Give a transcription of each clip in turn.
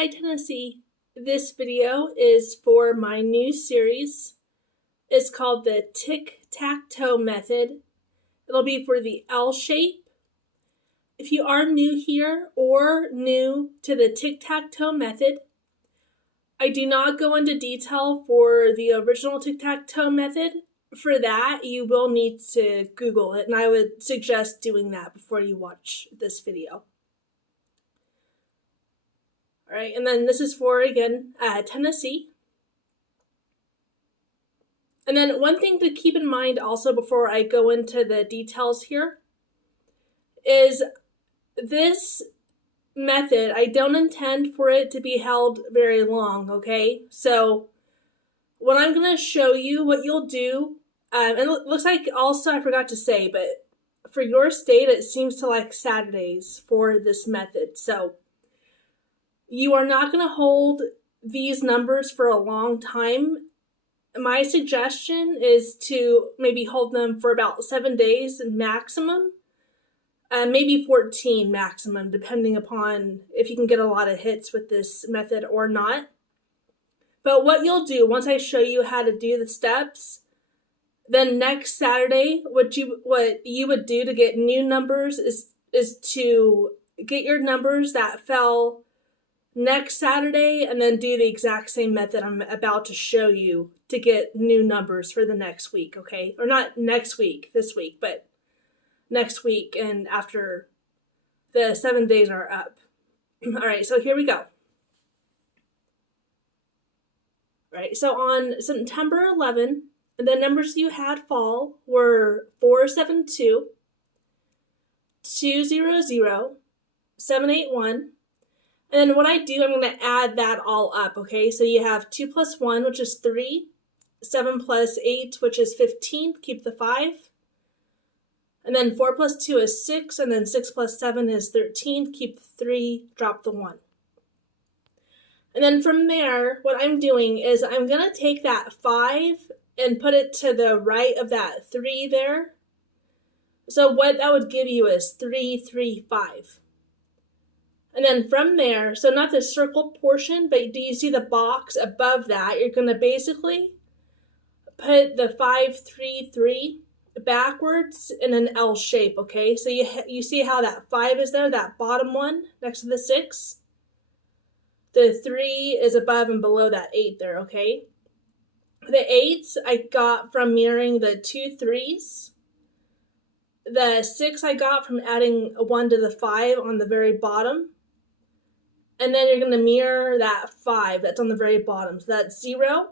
Hi Tennessee. This video is for my new series. It's called the Tic Tac method. It'll be for the L shape. If you are new here or new to the Tic Tac method, I do not go into detail for the original Tic Tac method. For that, you will need to Google it, and I would suggest doing that before you watch this video. All right, and then this is for, again, Tennessee. And then one thing to keep in mind also before I go into the details here is this method, I don't intend for it to be held very long, okay? So what I'm going to show you, what you'll do, and it looks like also I forgot to say, but for your state, it seems to like Saturdays for this method. So you are not going to hold these numbers for a long time. My suggestion is to maybe hold them for about 7 days maximum, maybe 14 maximum, depending upon if you can get a lot of hits with this method or not. But what you'll do, once I show you how to do the steps, then next Saturday, what you would do to get new numbers is to get your numbers that fell next Saturday and then do the exact same method I'm about to show you to get new numbers for the next week, okay? Or not next week, this week, but next week and after the 7 days are up. All right, so here we go. All right, so on September 11, the numbers you had fall were 472, 200, 781. And then what I do, I'm going to add that all up, okay? So you have 2 plus 1, which is 3, 7 plus 8, which is 15, keep the 5. And then 4 plus 2 is 6, and then 6 plus 7 is 13, keep the 3, drop the 1. And then from there, what I'm doing is I'm going to take that 5 and put it to the right of that 3 there. So what that would give you is 3, 3, 5. And then from there, so not the circled portion, but do you see the box above that? You're going to basically put the 5, 3, 3 backwards in an L shape, okay? So you see how that 5 is there, that bottom one next to the 6? The 3 is above and below that 8 there, okay? The 8 I got from mirroring the 2 3s. The 6 I got from adding a 1 to the 5 on the very bottom. And then you're going to mirror that 5 that's on the very bottom. So that's 0.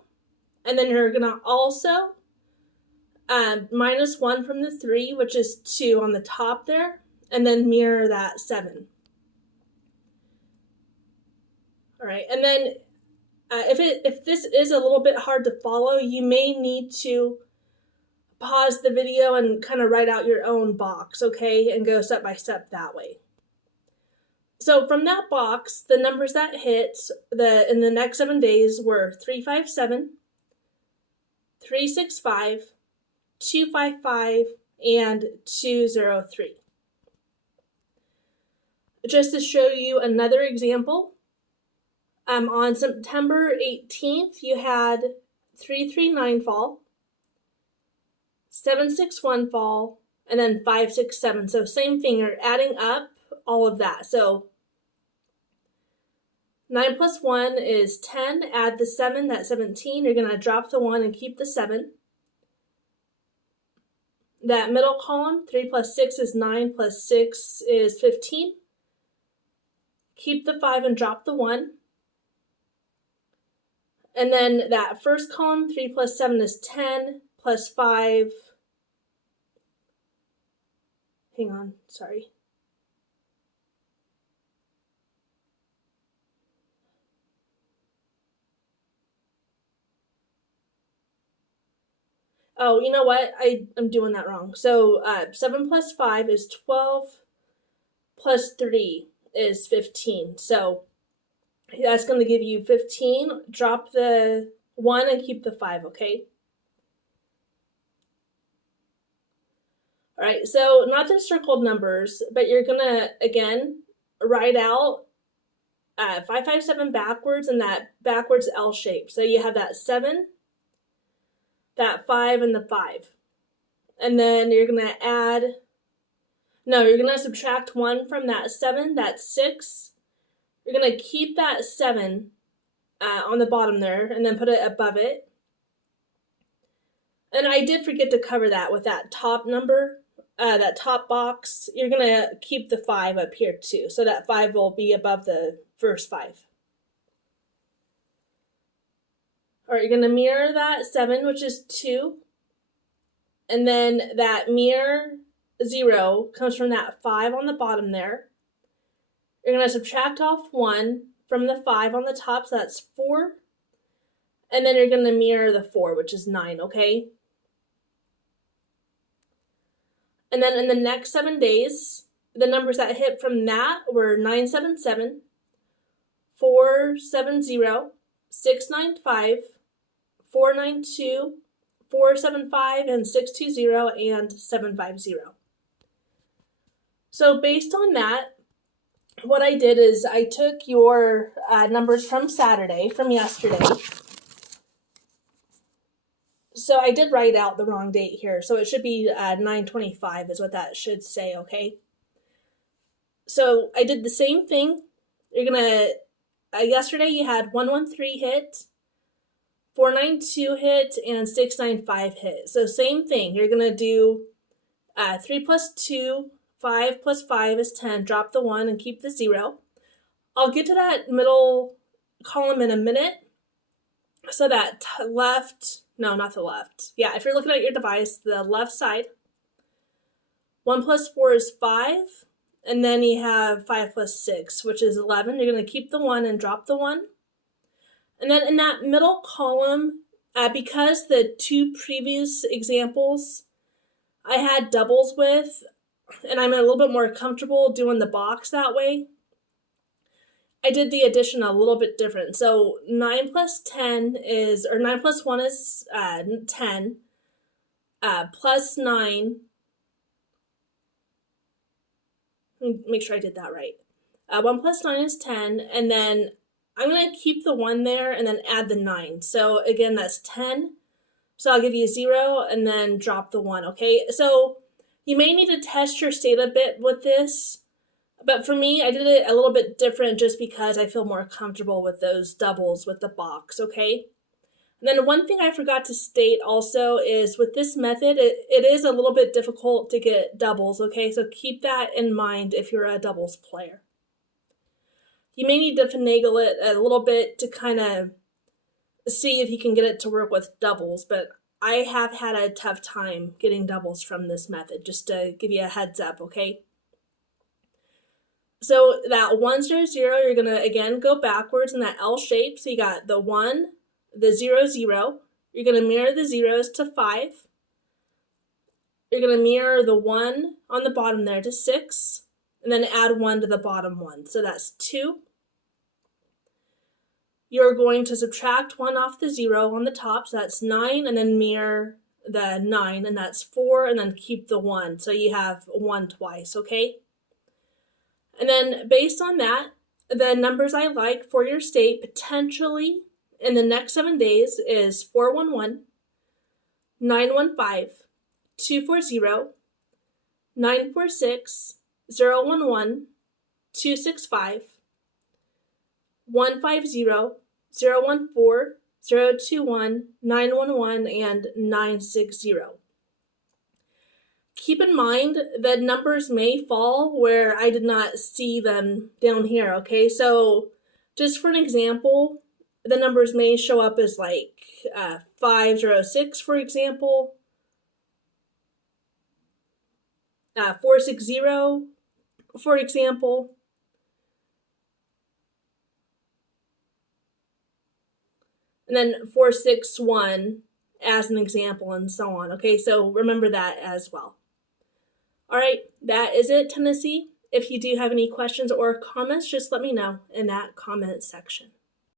And then you're going to also minus 1 from the 3, which is 2 on the top there. And then mirror that 7. All right. And then if this is a little bit hard to follow, you may need to pause the video and kind of write out your own box, okay? And go step by step that way. So from that box, the numbers that hit in the next 7 days were 357, 365, 255, and 203. Just to show you another example, on September 18th, you had 339 fall, 761 fall, and then 567. So same thing, you're adding up all of that. So 9 plus 1 is 10. Add the 7, that's 17. You're going to drop the 1 and keep the 7. That middle column, 3 plus 6 is 9, plus 6 is 15. Keep the 5 and drop the 1. And then that first column, 3 plus 7 is 10, plus 5. Hang on, sorry. Oh, you know what? I'm doing that wrong. So 7 plus 5 is 12, plus 3 is 15. So that's going to give you 15. Drop the 1 and keep the 5, okay? All right, so not the circled numbers, but you're going to, again, write out 557 backwards and that backwards L shape. So you have that 7, that 5, and the 5. And then you're going to you're going to subtract 1 from that 7, that's 6. You're going to keep that 7 on the bottom there and then put it above it. And I did forget to cover that with that top number, that top box. You're going to keep the 5 up here too. So that 5 will be above the first 5. All right, you're going to mirror that 7, which is 2. And then that mirror 0 comes from that 5 on the bottom there. You're going to subtract off 1 from the 5 on the top, so that's 4. And then you're going to mirror the 4, which is 9, okay? And then in the next 7 days, the numbers that hit from that were 977, 470, 695, 492, 475, and 620, and 750. So based on that, what I did is I took your numbers from Saturday, from yesterday. So I did write out the wrong date here. So it should be 9/25 is what that should say, okay? So I did the same thing. You're going to, yesterday you had 113 hit, 492 hit, and 695 hit. So same thing. You're going to do 3 plus 2, 5 plus 5 is 10. Drop the 1 and keep the 0. I'll get to that middle column in a minute. So that left, no, not the left. Yeah, if you're looking at your device, the left side, 1 plus 4 is 5. And then you have 5 plus 6, which is 11. You're going to keep the 1 and drop the 1. And then in that middle column, because the 2 previous examples I had doubles with, and I'm a little bit more comfortable doing the box that way, I did the addition a little bit different. So 9 plus 10 is, or 9 plus 1 is 10, plus 9. Let me make sure I did that right. 1 plus 9 is 10, and then I'm going to keep the 1 there and then add the 9. So again, that's 10. So I'll give you 0 and then drop the 1, okay? So you may need to test your state a bit with this, but for me, I did it a little bit different just because I feel more comfortable with those doubles with the box, okay? And then one thing I forgot to state also is with this method, it is a little bit difficult to get doubles, okay? So keep that in mind if you're a doubles player. You may need to finagle it a little bit to kind of see if you can get it to work with doubles, but I have had a tough time getting doubles from this method, just to give you a heads up, okay? So that 1, 0, 0, you're going to, again, go backwards in that L shape. So you got the 1, the 0, 0. You're going to mirror the zeros to 5. You're going to mirror the 1 on the bottom there to 6, and then add 1 to the bottom 1. So that's 2. You're going to subtract 1 off the 0 on the top, so that's 9, and then mirror the 9, and that's 4, and then keep the 1. So you have 1 twice, okay? And then based on that, the numbers I like for your state potentially in the next 7 days is 411, 915, 240, 946, 011, 265, 150, 014, 021, 911, and 960. Keep in mind that numbers may fall where I did not see them down here, okay? So just for an example, the numbers may show up as like 506, for example, 460, for example. And then 461 as an example, and so on, okay? So remember that as well. All right, that is it, Tennessee. If you do have any questions or comments, just let me know in that comment section.